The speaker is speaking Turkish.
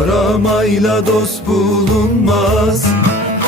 Aramayla dost bulunmaz.